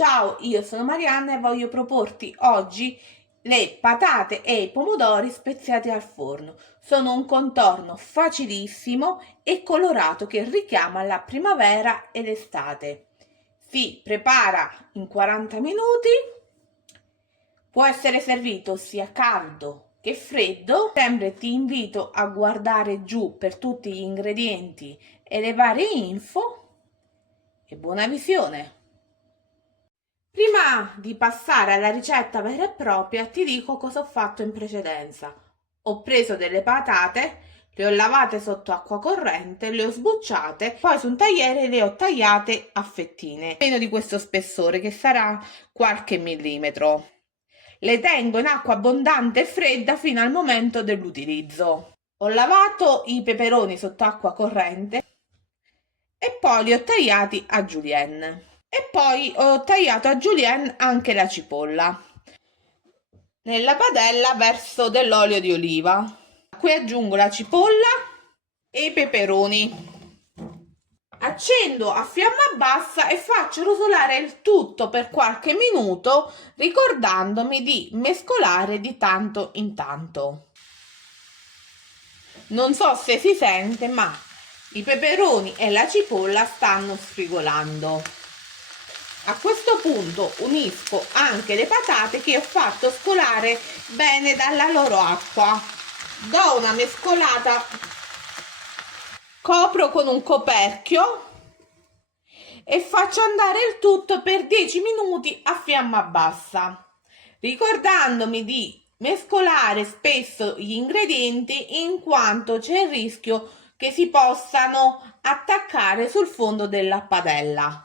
Ciao, io sono Marianna e voglio proporti oggi le patate e i pomodori speziati al forno. Sono un contorno facilissimo e colorato che richiama la primavera e l'estate. Si prepara in 40 minuti, può essere servito sia caldo che freddo. Sempre ti invito a guardare giù per tutti gli ingredienti e le varie info e buona visione! Prima di passare alla ricetta vera e propria, ti dico cosa ho fatto in precedenza. Ho preso delle patate, le ho lavate sotto acqua corrente, le ho sbucciate, poi su un tagliere le ho tagliate a fettine, meno di questo spessore che sarà qualche millimetro. Le tengo in acqua abbondante e fredda fino al momento dell'utilizzo. Ho lavato i peperoni sotto acqua corrente e poi li ho tagliati a julienne. E poi ho tagliato a julienne anche la cipolla. Nella padella verso dell'olio di oliva. Qui aggiungo la cipolla e i peperoni. Accendo a fiamma bassa e faccio rosolare il tutto per qualche minuto, ricordandomi di mescolare di tanto in tanto. Non so se si sente, ma i peperoni e la cipolla stanno sfrigolando. A questo punto unisco anche le patate che ho fatto scolare bene dalla loro acqua. Do una mescolata, copro con un coperchio e faccio andare il tutto per 10 minuti a fiamma bassa, ricordandomi di mescolare spesso gli ingredienti in quanto c'è il rischio che si possano attaccare sul fondo della padella.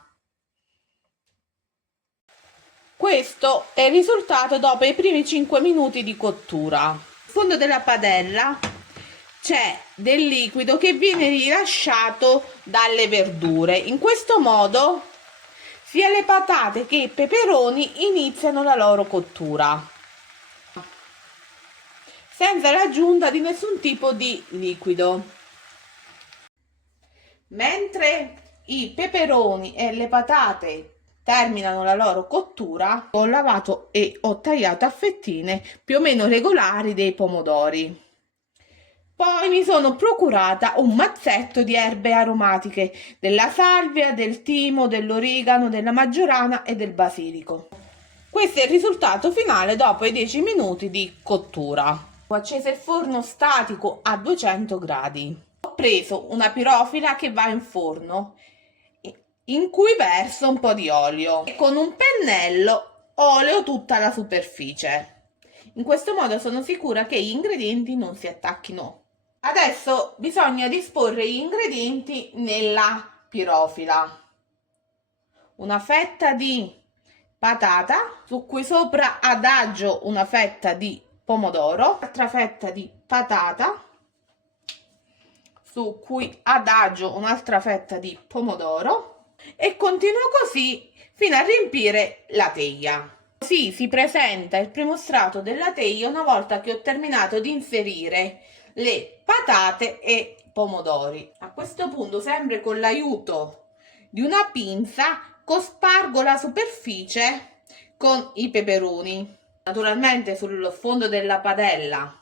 Questo è il risultato dopo i primi 5 minuti di cottura. Sul fondo della padella c'è del liquido che viene rilasciato dalle verdure. In questo modo sia le patate che i peperoni iniziano la loro cottura senza l'aggiunta di nessun tipo di liquido. Mentre i peperoni e le patate terminano la loro cottura, ho lavato e ho tagliato a fettine più o meno regolari dei pomodori. Poi mi sono procurata un mazzetto di erbe aromatiche, della salvia, del timo, dell'origano, della maggiorana e del basilico. Questo è il risultato finale dopo i 10 minuti di cottura. Ho acceso il forno statico a 200 gradi. Ho preso una pirofila che va in forno, in cui verso un po' di olio e con un pennello oleo tutta la superficie. In questo modo sono sicura che gli ingredienti non si attacchino. Adesso bisogna disporre gli ingredienti nella pirofila. Una fetta di patata, su cui sopra adagio una fetta di pomodoro, altra fetta di patata, su cui adagio un'altra fetta di pomodoro e continuo così fino a riempire la teglia. Così si presenta il primo strato della teglia una volta che ho terminato di inserire le patate e i pomodori. A questo punto, sempre con l'aiuto di una pinza, cospargo la superficie con i peperoni. Naturalmente sul fondo della padella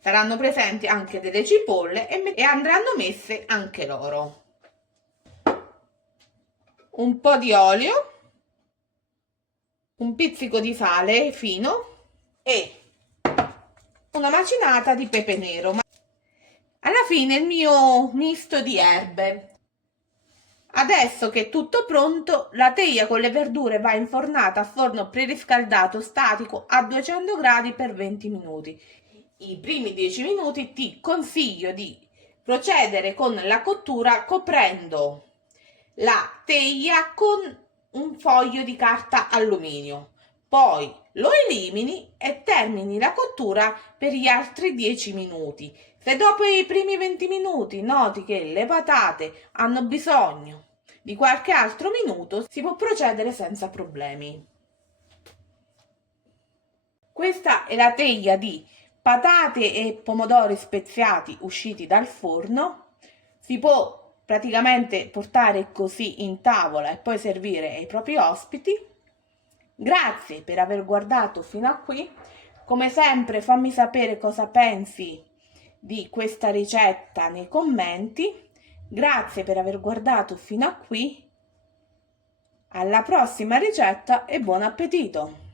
saranno presenti anche delle cipolle e andranno messe anche loro. Un po' di olio, un pizzico di sale fino e una macinata di pepe nero. Alla fine il mio misto di erbe. Adesso che è tutto pronto, la teglia con le verdure va infornata a forno preriscaldato statico a 200 gradi per 20 minuti. I primi 10 minuti ti consiglio di procedere con la cottura coprendo la teglia con un foglio di carta alluminio. Poi lo elimini e termini la cottura per gli altri 10 minuti. Se dopo i primi 20 minuti noti che le patate hanno bisogno di qualche altro minuto, si può procedere senza problemi. Questa è la teglia di patate e pomodori speziati usciti dal forno. Si può praticamente portare così in tavola e poi servire ai propri ospiti. Grazie per aver guardato fino a qui. Come sempre fammi sapere cosa pensi di questa ricetta nei commenti. Grazie per aver guardato fino a qui. Alla prossima ricetta e buon appetito!